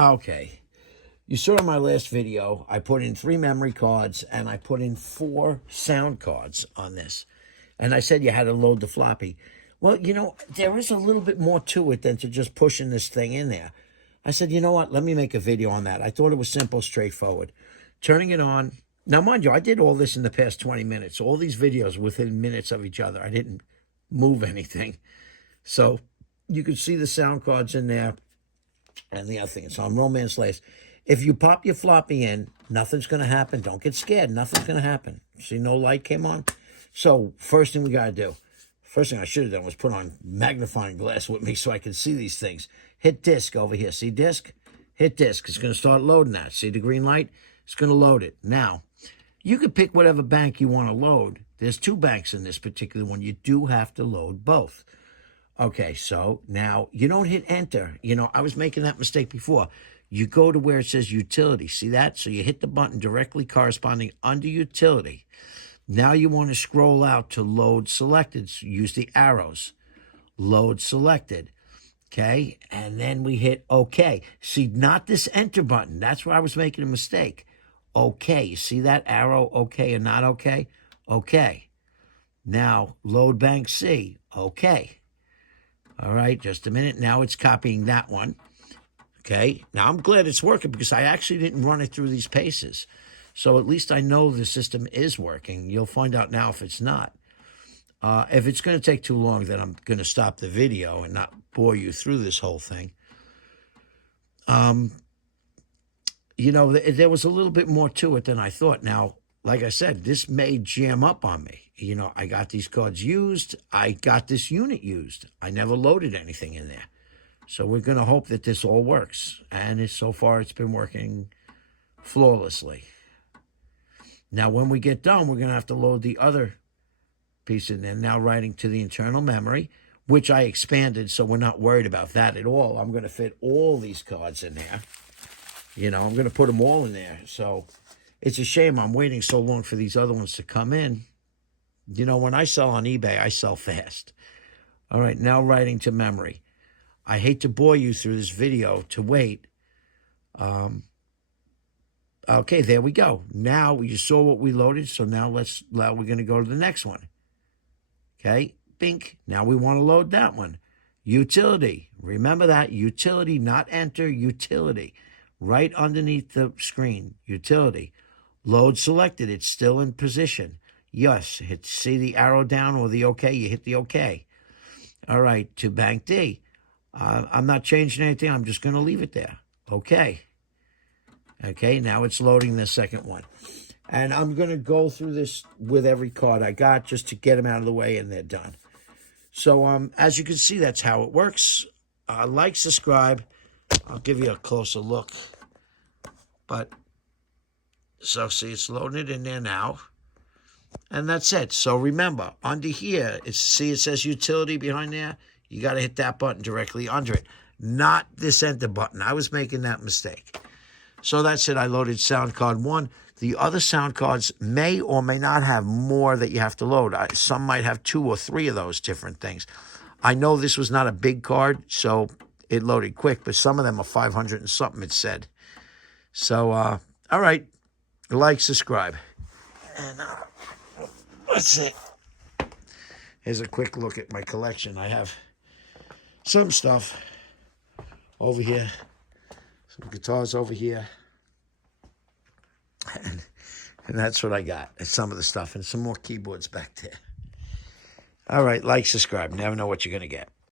Okay. You saw in my last video, I put in 3 memory cards and I put in 4 sound cards on this. And I said you had to load the floppy. Well, you know, there is a little bit more to it than to just pushing this thing in there. I said, you know what? Let me make a video on that. I thought it was simple, straightforward. Turning it on. Now, mind you, I did all this in the past 20 minutes. All these videos within minutes of each other. I didn't move anything. So you can see the sound cards in there and the other thing. It's on Romance Lace. If you pop your floppy in, nothing's going to happen. Don't get scared. Nothing's going to happen. See, no light came on. So first thing we got to do, first thing I should have done was put on magnifying glass with me so I can see these things. Hit disc over here. See disc? Hit disc. It's going to start loading that. See the green light? It's going to load it. Now, you can pick whatever bank you want to load. There's 2 banks in this particular one. You do have to load both. Okay, so now you don't hit enter. You know, I was making that mistake before. You go to where it says utility. See that? So you hit the button directly corresponding under utility. Now you want to scroll out to load selected. So use the arrows. Load selected. Okay, and then we hit OK. See, not this enter button. That's where I was making a mistake. OK. You see that arrow? OK and not OK? OK. Now, load bank C. OK. All right, just a minute. Now it's copying that one. Okay, now I'm glad it's working because I actually didn't run it through these paces. So at least I know the system is working. You'll find out now if it's not. If it's going to take too long, then I'm going to stop the video and not bore you through this whole thing. You know, there was a little bit more to it than I thought. Now, like I said, this may jam up on me. You know, I got these cards used. I got this unit used. I never loaded anything in there. So we're going to hope that this all works. And so far, it's been working flawlessly. Now, when we get done, we're going to have to load the other piece in there. Now writing to the internal memory, which I expanded, so we're not worried about that at all. I'm going to fit all these cards in there. You know, I'm going to put them all in there. So it's a shame I'm waiting so long for these other ones to come in. You know, when I sell on eBay, I sell fast. All right, now writing to memory. I hate to bore you through this video to wait. Okay, there we go. Now you saw what we loaded, so now we're going to go to the next one. Okay, bink. Now we want to load that one. Utility. Remember that. Utility, not enter, utility. Right underneath the screen. Utility. Load selected. It's still in position. Yes. See the arrow down or the OK? You hit the OK. All right, to bank D. I'm not changing anything. I'm just going to leave it there. Okay. Okay, now it's loading the second one. And I'm going to go through this with every card I got just to get them out of the way, and they're done. So as you can see, that's how it works. Like, subscribe. I'll give you a closer look. But, so see, it's loading it in there now. And that's it. So remember, under here, see it says utility behind there? You got to hit that button directly under it. Not this enter button. I was making that mistake. So that's it. I loaded sound card 1. The other sound cards may or may not have more that you have to load. Some might have 2 or 3 of those different things. I know this was not a big card, so it loaded quick, but some of them are 500 and something, it said. So, all right. Like, subscribe. And that's it. Here's a quick look at my collection. I have some stuff over here. Some guitars over here. And that's what I got. It's some of the stuff and some more keyboards back there. All right, like, subscribe. Never know what you're going to get.